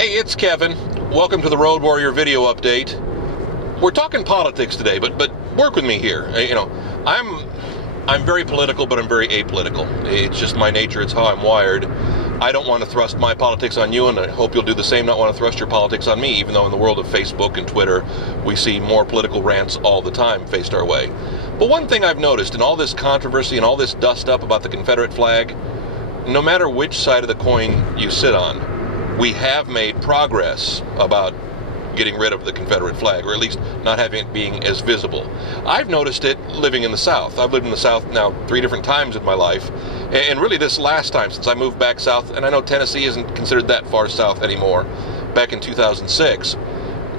Hey, it's Kevin. Welcome to the Road Warrior video update. We're talking politics today, but work with me here. I'm very political, but I'm very apolitical. It's just my nature. It's how I'm wired. I don't want to thrust my politics on you, and I hope you'll do the same. Not want to thrust your politics on me, even though in the world of Facebook and Twitter, we see more political rants all the time faced our way. But one thing I've noticed in all this controversy and all this dust up about the Confederate flag, no matter which side of the coin you sit on, we have made progress about getting rid of the Confederate flag, or at least not having it being as visible. I've noticed it living in the South. I've lived in the South now 3 different times in my life, and really this last time since I moved back south, and I know Tennessee isn't considered that far south anymore, back in 2006.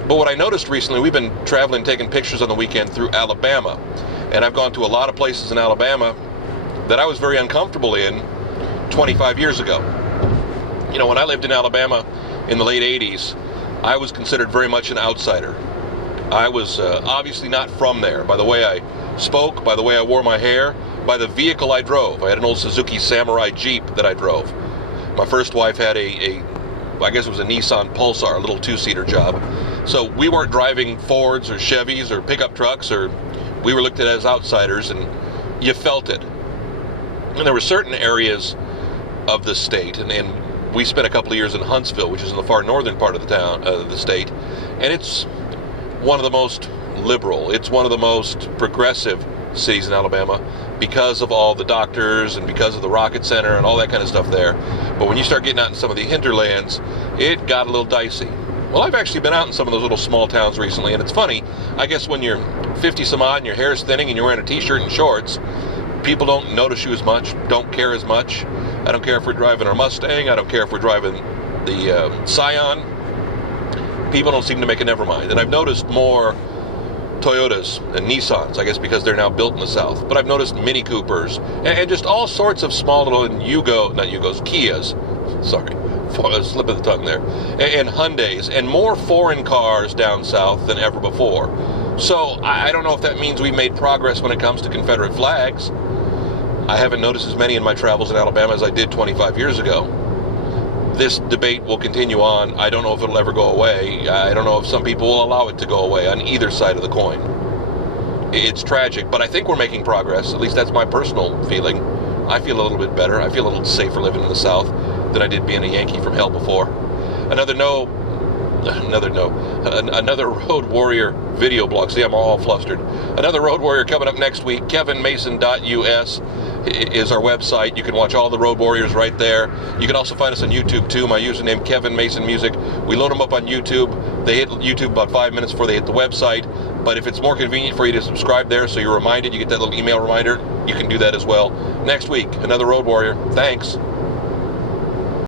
But what I noticed recently, we've been traveling, taking pictures on the weekend through Alabama, and I've gone to a lot of places in Alabama that I was very uncomfortable in 25 years ago. You know, when I lived in Alabama in the late 80s, I was considered very much an outsider. I was obviously not from there, by the way I spoke, by the way I wore my hair, by the vehicle I drove. I had an old Suzuki Samurai Jeep that I drove. My first wife had I guess it was a Nissan Pulsar, a little 2-seater job. So we weren't driving Fords or Chevys or pickup trucks, or we were looked at as outsiders, and you felt it. And there were certain areas of the state, and we spent a couple of years in Huntsville, which is in the far northern part of the town, the state, and it's one of the most liberal, it's one of the most progressive cities in Alabama because of all the doctors and because of the Rocket Center and all that kind of stuff there. But when you start getting out in some of the hinterlands, it got a little dicey. Well, I've actually been out in some of those little small towns recently, and it's funny, I guess when you're 50 some odd and your hair is thinning and you're wearing a t-shirt and shorts, people don't notice you as much, don't care as much. I don't care if we're driving our Mustang, I don't care if we're driving the Scion. People don't seem to make a never mind. And I've noticed more Toyotas and Nissans, I guess because they're now built in the South. But I've noticed Mini Coopers and just all sorts of small little Kias, sorry, slip of the tongue there, and Hyundais, and more foreign cars down south than ever before. So I don't know if that means we've made progress when it comes to Confederate flags. I haven't noticed as many in my travels in Alabama as I did 25 years ago. This debate will continue on. I don't know if it'll ever go away. I don't know if some people will allow it to go away on either side of the coin. It's tragic, but I think we're making progress. At least that's my personal feeling. I feel a little bit better. I feel a little safer living in the South than I did being a Yankee from hell before. Another Road Warrior video blog. See, I'm all flustered. Another Road Warrior coming up next week. KevinMason.us is our website. You can watch all the Road Warriors right there. You can also find us on YouTube too. My username, Kevin Mason Music. We load them up on YouTube. They hit YouTube about 5 minutes before they hit the website. But if it's more convenient for you to subscribe there so you're reminded, you get that little email reminder, you can do that as well. Next week, another Road Warrior. Thanks.